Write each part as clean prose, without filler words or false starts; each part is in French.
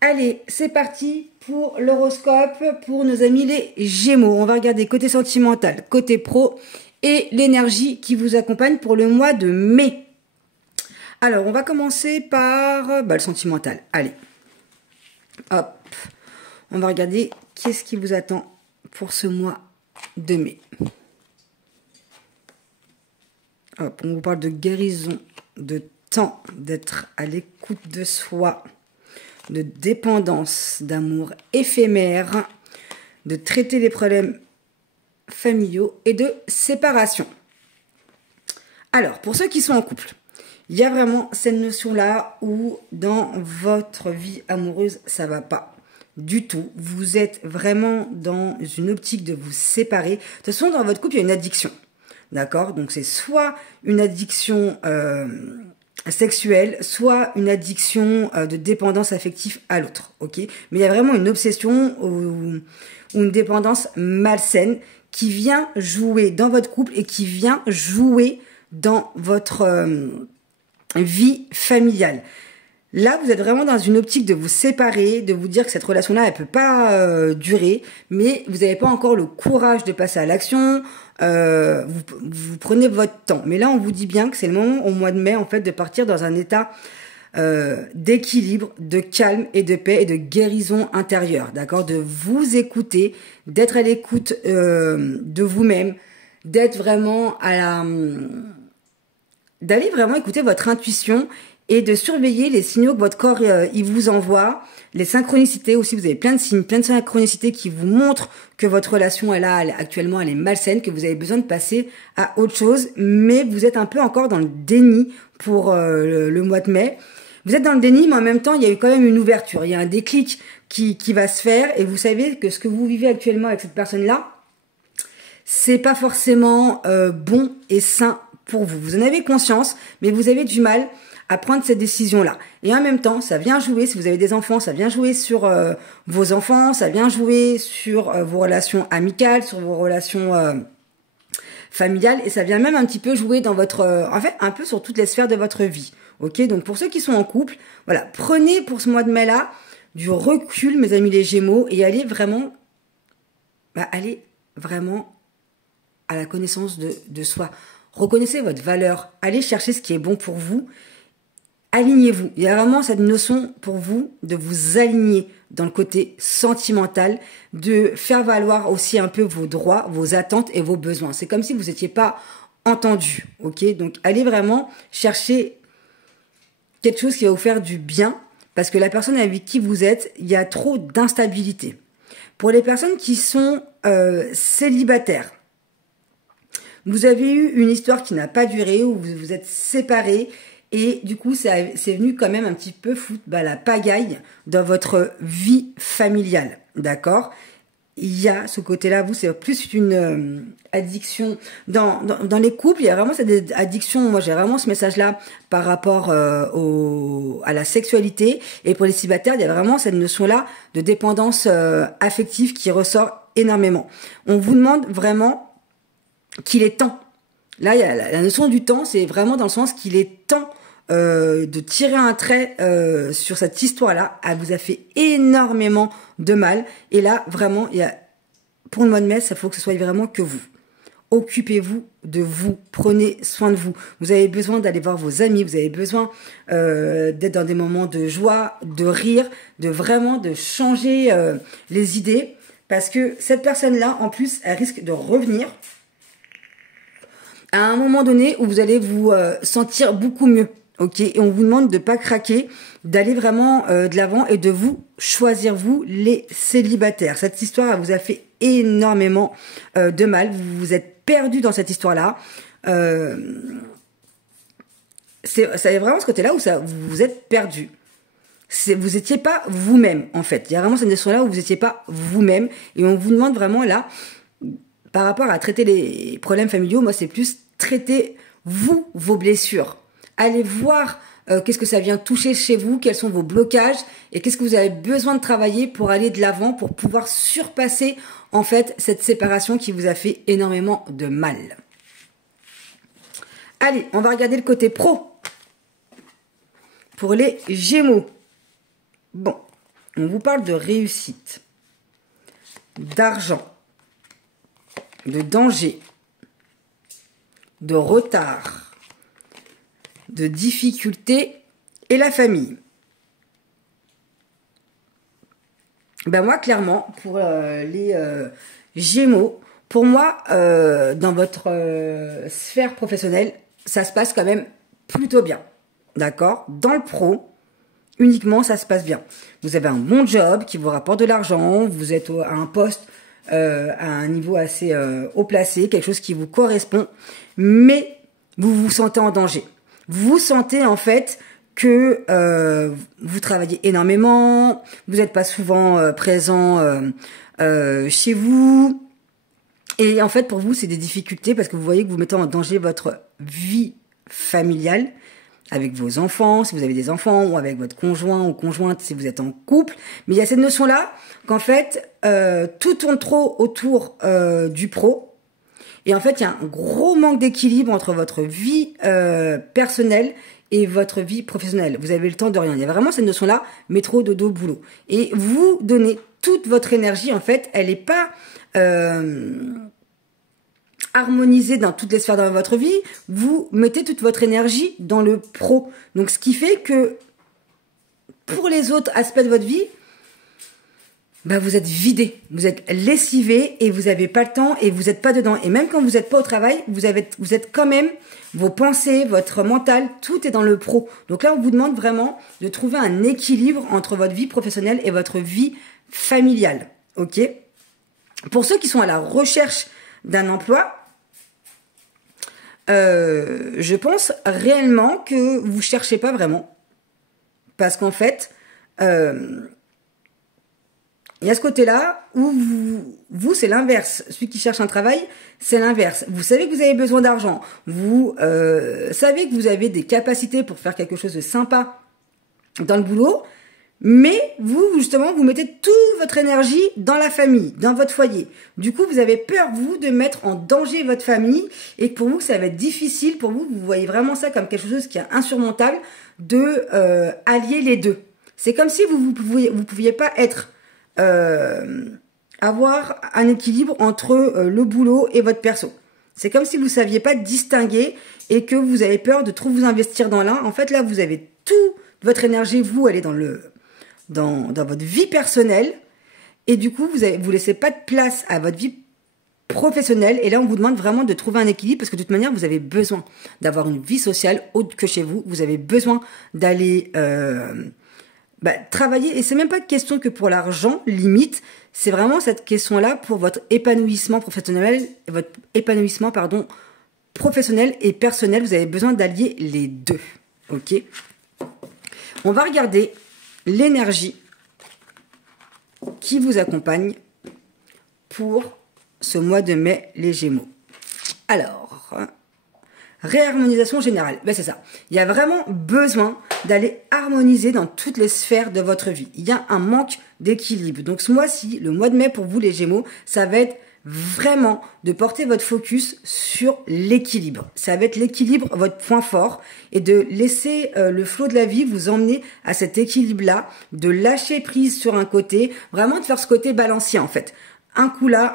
Allez, c'est parti pour l'horoscope pour nos amis les Gémeaux. On va regarder côté sentimental, côté pro et l'énergie qui vous accompagne pour le mois de mai. Alors, on va commencer par le sentimental. Allez, hop, on va regarder qu'est-ce qui vous attend pour ce mois de mai. Hop, on vous parle de guérison, de temps, d'être à l'écoute de soi, de dépendance, d'amour éphémère, de traiter les problèmes familiaux et de séparation. Alors, pour ceux qui sont en couple, il y a vraiment cette notion-là où dans votre vie amoureuse, ça ne va pas du tout. Vous êtes vraiment dans une optique de vous séparer. De toute façon, dans votre couple, il y a une addiction. D'accord? Donc, c'est soit une addiction sexuelle, soit une addiction de dépendance affective à l'autre. Ok? Mais il y a vraiment une obsession ou une dépendance malsaine qui vient jouer dans votre couple et qui vient jouer dans votre vie familiale. Là, vous êtes vraiment dans une optique de vous séparer, de vous dire que cette relation-là, elle peut pas durer, mais vous n'avez pas encore le courage de passer à l'action. Vous prenez votre temps. Mais là, on vous dit bien que c'est le moment, au mois de mai, en fait, de partir dans un état d'équilibre, de calme et de paix et de guérison intérieure. D'accord? De vous écouter, d'être à l'écoute de vous-même, d'être vraiment d'aller vraiment écouter votre intuition et de surveiller les signaux que votre corps il vous envoie, les synchronicités aussi. Vous avez plein de signes, plein de synchronicités qui vous montrent que votre relation actuellement elle est malsaine, que vous avez besoin de passer à autre chose, mais vous êtes un peu encore dans le déni pour le mois de mai. Vous êtes dans le déni, mais en même temps il y a eu quand même une ouverture, il y a un déclic qui va se faire et vous savez que ce que vous vivez actuellement avec cette personne-là, c'est pas forcément bon et sain pour vous. Vous en avez conscience, mais vous avez du mal à prendre cette décision-là. Et en même temps, ça vient jouer, si vous avez des enfants, ça vient jouer sur vos enfants, ça vient jouer sur vos relations amicales, sur vos relations familiales, et ça vient même un petit peu jouer dans votre... en fait, un peu sur toutes les sphères de votre vie. Ok? Donc, pour ceux qui sont en couple, voilà, prenez pour ce mois de mai-là du recul, mes amis les Gémeaux, et allez vraiment à la connaissance de soi. Reconnaissez votre valeur, allez chercher ce qui est bon pour vous, alignez-vous. Il y a vraiment cette notion pour vous de vous aligner dans le côté sentimental, de faire valoir aussi un peu vos droits, vos attentes et vos besoins. C'est comme si vous n'étiez pas entendu, ok? Donc, allez vraiment chercher quelque chose qui va vous faire du bien, parce que la personne avec qui vous êtes, il y a trop d'instabilité. Pour les personnes qui sont célibataires, vous avez eu une histoire qui n'a pas duré, où vous vous êtes séparés, et du coup, c'est venu quand même un petit peu foutre la pagaille dans votre vie familiale, d'accord? Il y a ce côté-là, vous, c'est plus une addiction. Dans les couples, il y a vraiment cette addiction, moi j'ai vraiment ce message-là par rapport à la sexualité, et pour les célibataires, il y a vraiment cette notion-là de dépendance affective qui ressort énormément. On vous demande vraiment qu'il est temps. Là, il y a la notion du temps, c'est vraiment dans le sens qu'il est temps de tirer un trait sur cette histoire-là. Elle vous a fait énormément de mal. Et là, vraiment, pour le mois de mai, ça faut que ce soit vraiment que vous. Occupez-vous de vous. Prenez soin de vous. Vous avez besoin d'aller voir vos amis. Vous avez besoin d'être dans des moments de joie, de rire, de changer les idées. Parce que cette personne-là, en plus, elle risque de revenir à un moment donné où vous allez vous sentir beaucoup mieux, ok? Et on vous demande de pas craquer, d'aller vraiment de l'avant et de vous choisir, vous, les célibataires. Cette histoire, elle vous a fait énormément de mal. Vous vous êtes perdu dans cette histoire-là. C'est vraiment ce côté-là où vous vous êtes perdu. Vous étiez pas vous-même, en fait. Il y a vraiment cette notion-là où vous étiez pas vous-même. Et on vous demande vraiment là... Par rapport à traiter les problèmes familiaux, moi, c'est plus traiter, vous, vos blessures. Allez voir qu'est-ce que ça vient toucher chez vous, quels sont vos blocages et qu'est-ce que vous avez besoin de travailler pour aller de l'avant, pour pouvoir surpasser, en fait, cette séparation qui vous a fait énormément de mal. Allez, on va regarder le côté pro pour les Gémeaux. Bon, On vous parle de réussite, d'argent, de danger, de retard, de difficulté et la famille. Ben moi, clairement, pour les Gémeaux, pour moi, dans votre sphère professionnelle, ça se passe quand même plutôt bien. D'accord? Dans le pro, uniquement, ça se passe bien. Vous avez un bon job qui vous rapporte de l'argent, vous êtes à un poste, à un niveau assez haut placé, quelque chose qui vous correspond, mais vous vous sentez en danger. Vous vous sentez en fait que vous travaillez énormément, vous n'êtes pas souvent présent chez vous. Et en fait, pour vous, c'est des difficultés parce que vous voyez que vous mettez en danger votre vie familiale avec vos enfants, si vous avez des enfants, ou avec votre conjoint ou conjointe si vous êtes en couple. Mais il y a cette notion-là qu'en fait, tout tourne trop autour du pro. Et en fait, il y a un gros manque d'équilibre entre votre vie personnelle et votre vie professionnelle. Vous avez le temps de rien. Il y a vraiment cette notion-là, métro, dodo, boulot. Et vous donnez toute votre énergie, en fait, elle n'est pas harmonisée dans toutes les sphères de votre vie. Vous mettez toute votre énergie dans le pro. Donc, ce qui fait que pour les autres aspects de votre vie, bah, vous êtes vidé, vous êtes lessivé et vous n'avez pas le temps et vous n'êtes pas dedans. Et même quand vous n'êtes pas au travail, vous êtes quand même, vos pensées, votre mental, tout est dans le pro. Donc là, on vous demande vraiment de trouver un équilibre entre votre vie professionnelle et votre vie familiale. Ok? Pour ceux qui sont à la recherche d'un emploi, je pense réellement que vous cherchez pas vraiment. Parce qu'en fait, il y a ce côté-là où vous c'est l'inverse. Celui qui cherche un travail, c'est l'inverse. Vous savez que vous avez besoin d'argent. Vous savez que vous avez des capacités pour faire quelque chose de sympa dans le boulot. Mais vous, justement, vous mettez toute votre énergie dans la famille, dans votre foyer. Du coup, vous avez peur, vous, de mettre en danger votre famille et que pour vous, ça va être difficile. Pour vous, vous voyez vraiment ça comme quelque chose qui est insurmontable de allier les deux. C'est comme si vous pouviez pas être... avoir un équilibre entre le boulot et votre perso. C'est comme si vous saviez pas distinguer et que vous avez peur de trop vous investir dans l'un. En fait, là, vous avez toute votre énergie, vous, elle est dans votre vie personnelle. Et du coup, vous laissez pas de place à votre vie professionnelle. Et là, on vous demande vraiment de trouver un équilibre parce que de toute manière, vous avez besoin d'avoir une vie sociale autre que chez vous. Vous avez besoin d'aller... travailler, et c'est même pas de question que pour l'argent, limite, c'est vraiment cette question-là pour votre épanouissement professionnel, professionnel et personnel, vous avez besoin d'allier les deux, ok? On va regarder l'énergie qui vous accompagne pour ce mois de mai, les Gémeaux. Alors... réharmonisation générale, c'est ça. Il y a vraiment besoin d'aller harmoniser dans toutes les sphères de votre vie. Il y a un manque d'équilibre. Donc ce mois-ci, le mois de mai pour vous les Gémeaux, ça va être vraiment de porter votre focus sur l'équilibre. Ça va être l'équilibre, votre point fort, et de laisser le flot de la vie vous emmener à cet équilibre-là, de lâcher prise sur un côté, vraiment de faire ce côté balancier en fait. Un coup là,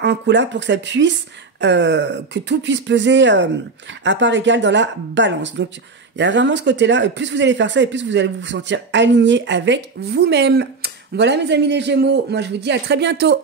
pour que ça puisse... que tout puisse peser à part égale dans la balance. Donc, il y a vraiment ce côté-là. Et plus vous allez faire ça, et plus vous allez vous sentir aligné avec vous-même. Voilà, mes amis les Gémeaux. Moi, je vous dis à très bientôt.